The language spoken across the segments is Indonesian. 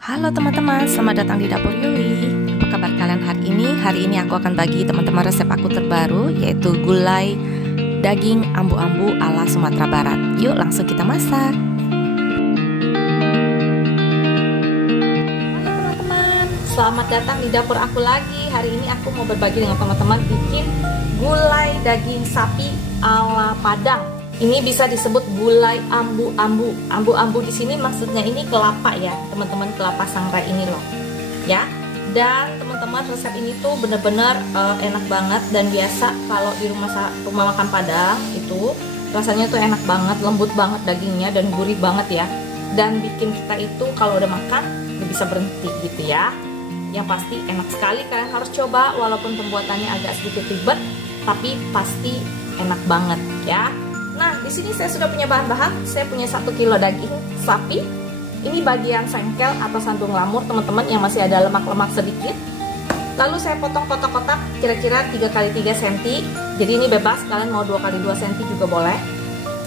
Halo teman-teman, selamat datang di Dapur Yuli. Apa kabar kalian hari ini? Hari ini aku akan bagi teman-teman resep aku terbaru, yaitu gulai daging ambu-ambu ala Sumatera Barat. Yuk langsung kita masak. Halo teman-teman, selamat datang di dapur aku lagi. Hari ini aku mau berbagi dengan teman-teman bikin gulai daging sapi ala Padang. Ini bisa disebut gulai ambu-ambu. Ambu-ambu di sini maksudnya ini kelapa ya, teman-teman, kelapa sangrai ini loh. Ya. Dan teman-teman, resep ini tuh bener-bener enak banget dan biasa kalau di rumah makan Padang itu rasanya tuh enak banget, lembut banget dagingnya dan gurih banget ya. Dan bikin kita itu kalau udah makan nggak bisa berhenti gitu ya. Yang pasti enak sekali, kalian harus coba walaupun pembuatannya agak sedikit ribet, tapi pasti enak banget ya. Nah, di sini saya sudah punya bahan-bahan. Saya punya 1 kilo daging sapi. Ini bagian sengkel atau sandung lamur, teman-teman, yang masih ada lemak-lemak sedikit. Lalu saya potong kotak-kotak kira-kira 3 x 3 cm. Jadi ini bebas, kalian mau 2 x 2 cm juga boleh.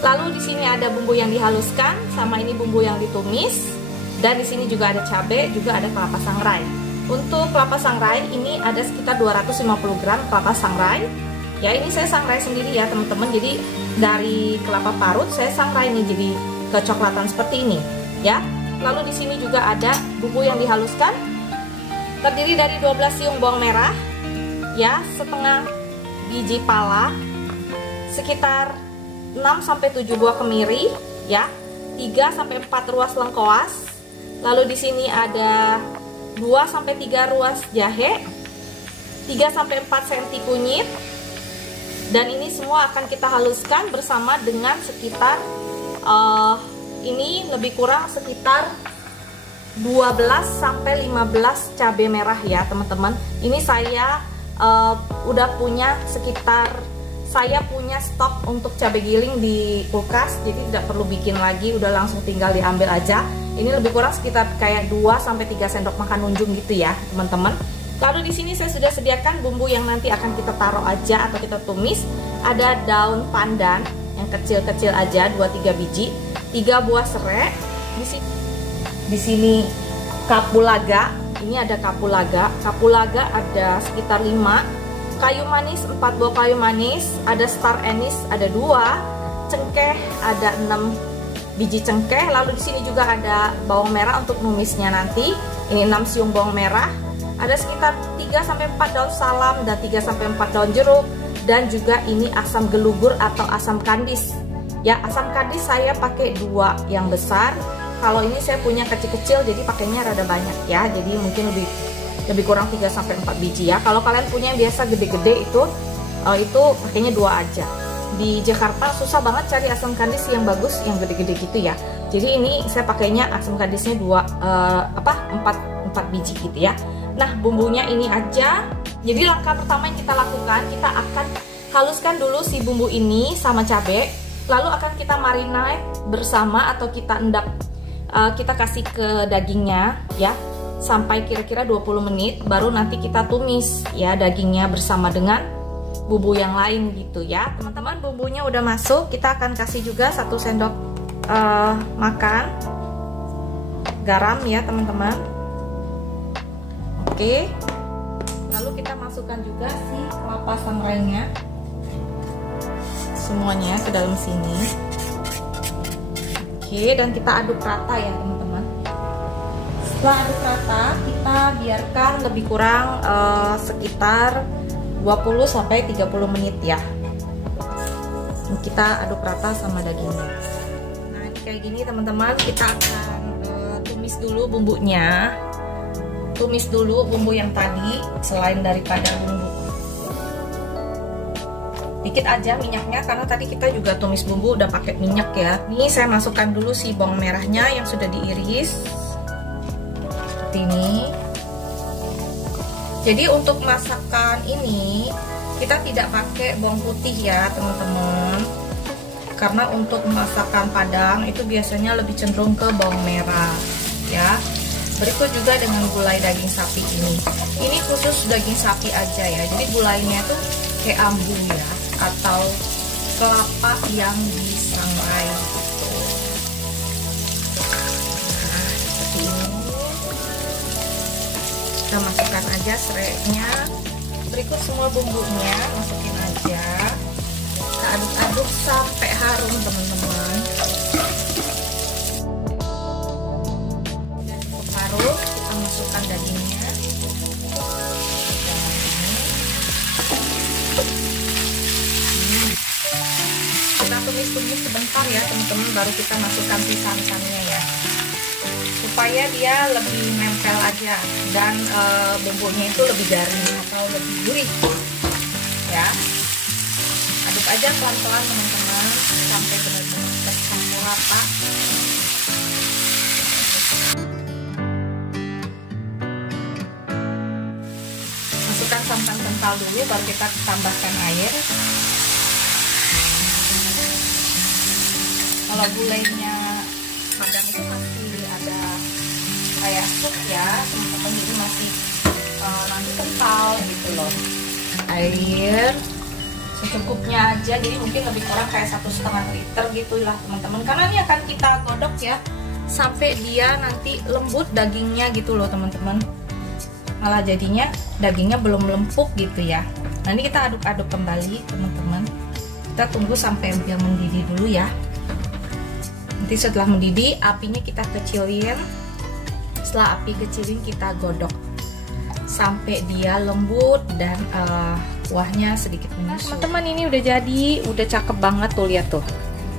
Lalu di sini ada bumbu yang dihaluskan, sama ini bumbu yang ditumis. Dan di sini juga ada cabai, juga ada kelapa sangrai. Untuk kelapa sangrai ini ada sekitar 250 gram kelapa sangrai. Ya, ini saya sangrai sendiri ya teman-teman. Jadi dari kelapa parut saya sangrai ini jadi kecoklatan seperti ini ya. Lalu di sini juga ada bumbu yang dihaluskan, terdiri dari 12 siung bawang merah ya, setengah biji pala, sekitar 6-7 buah kemiri ya, 3-4 ruas lengkoas. Lalu di sini ada 2-3 ruas jahe, 3-4 cm kunyit. Dan ini semua akan kita haluskan bersama dengan sekitar ini lebih kurang sekitar 12-15 cabai merah ya teman-teman. Ini saya udah punya saya punya stok untuk cabai giling di kulkas, jadi tidak perlu bikin lagi, udah langsung tinggal diambil aja. Ini lebih kurang sekitar kayak 2-3 sendok makan unjung gitu ya teman-teman. Lalu di sini saya sudah sediakan bumbu yang nanti akan kita taruh aja atau kita tumis. Ada daun pandan yang kecil-kecil aja, 2-3 biji, 3 buah serai. Di sini kapulaga. Ini ada kapulaga. Kapulaga ada sekitar 5. Kayu manis 4 buah kayu manis. Ada star anise ada 2. Cengkeh ada 6 biji cengkeh. Lalu di sini juga ada bawang merah untuk numisnya nanti. Ini 6 siung bawang merah. Ada sekitar 3-4 daun salam dan 3-4 daun jeruk. Dan juga ini asam gelugur atau asam kandis. Ya, asam kandis saya pakai 2 yang besar. Kalau ini saya punya kecil-kecil jadi pakainya rada banyak ya. Jadi mungkin lebih kurang 3-4 biji ya. Kalau kalian punya yang biasa gede-gede itu pakainya 2 aja. Di Jakarta susah banget cari asam kandis yang bagus, yang gede-gede gitu ya. Jadi ini saya pakainya asam kandisnya 4 biji gitu ya. Nah, bumbunya ini aja. Jadi langkah pertama yang kita lakukan, kita akan haluskan dulu si bumbu ini sama cabai. Lalu akan kita marinate bersama atau kita endap, kita kasih ke dagingnya ya, sampai kira-kira 20 menit. Baru nanti kita tumis ya dagingnya bersama dengan bumbu yang lain gitu ya. Teman-teman, bumbunya udah masuk. Kita akan kasih juga 1 sendok makan garam ya teman-teman. Oke, lalu kita masukkan juga si kelapa sangrainya semuanya ke dalam sini. Oke, dan kita aduk rata ya teman-teman. Setelah aduk rata, kita biarkan lebih kurang sekitar 20-30 menit ya. Kita aduk rata sama dagingnya. Nah, kayak gini teman-teman, kita akan tumis dulu bumbunya. Tumis dulu bumbu yang tadi, selain daripada bumbu dikit aja minyaknya, karena tadi kita juga tumis bumbu udah pakai minyak ya. Ini saya masukkan dulu si bawang merahnya yang sudah diiris seperti ini. Jadi untuk masakan ini kita tidak pakai bawang putih ya teman-teman, karena untuk masakan Padang itu biasanya lebih cenderung ke bawang merah ya. Berikut juga dengan gulai daging sapi ini. Ini khusus daging sapi aja ya. Jadi gulainya tuh kayak ambu ya, atau kelapa yang disangrai gitu. Nah, seperti ini. kita masukkan aja serainya. Berikut semua bumbunya masukin aja, kita aduk-aduk sampai harum teman-teman. Cukup harum, kita masukkan dagingnya. Kita tumis-tumis sebentar ya teman-teman, baru kita masukkan si santannya ya, supaya dia lebih nempel aja dan bumbunya itu lebih garing atau lebih gurih ya. Aduk aja pelan-pelan teman-teman sampai benar-benar tercampur rata. Masukkan santan kental dulu, baru kita tambahkan air. Kalau gulainya Padang itu masih ada kayak sup ya teman-teman, jadi masih nanti kental gitu loh. Air secukupnya aja, jadi mungkin lebih kurang kayak 1,5 liter gitulah teman-teman, karena ini akan kita godok ya sampai dia nanti lembut dagingnya gitu loh teman-teman. Malah jadinya dagingnya belum lempuk gitu ya. Nah ini kita aduk-aduk kembali teman-teman, kita tunggu sampai dia mendidih dulu ya. Nanti setelah mendidih apinya kita kecilin. Setelah api kecilin kita godok sampai dia lembut dan kuahnya sedikit menyusut. Nah, teman-teman ini udah jadi, udah cakep banget tuh, lihat tuh.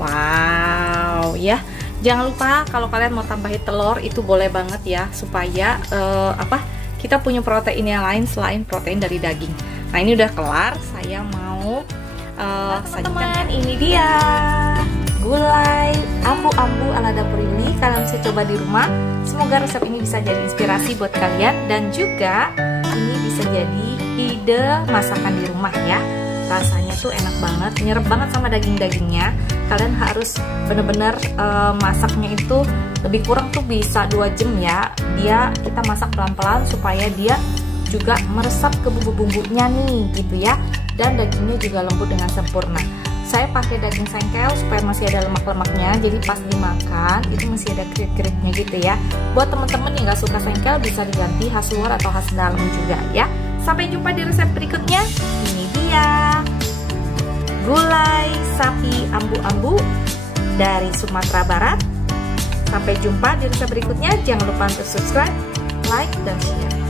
Wow ya. Jangan lupa kalau kalian mau tambahin telur itu boleh banget ya, supaya kita punya protein yang lain selain protein dari daging. Nah ini udah kelar, saya mau teman-teman ini dia gulai ambu-ambu ala dapur Yuli. Kalian bisa coba di rumah. Semoga resep ini bisa jadi inspirasi buat kalian, dan juga ini bisa jadi ide masakan di rumah ya. Rasanya tuh enak banget, nyerep banget sama daging-dagingnya. Kalian harus bener-bener masaknya itu lebih kurang tuh bisa 2 jam ya. Kita masak pelan-pelan supaya dia juga meresap ke bumbu-bumbunya nih gitu ya. Dan dagingnya juga lembut dengan sempurna. Saya pakai daging sengkel supaya masih ada lemak-lemaknya, jadi pas dimakan itu masih ada kriuk-kriuknya gitu ya. Buat temen-temen yang gak suka sengkel bisa diganti khas luar atau khas dalam juga ya. Sampai jumpa di resep berikutnya. Ini dia gulai sapi ambu-ambu dari Sumatera Barat. Sampai jumpa di resep berikutnya. Jangan lupa untuk subscribe, like, dan share.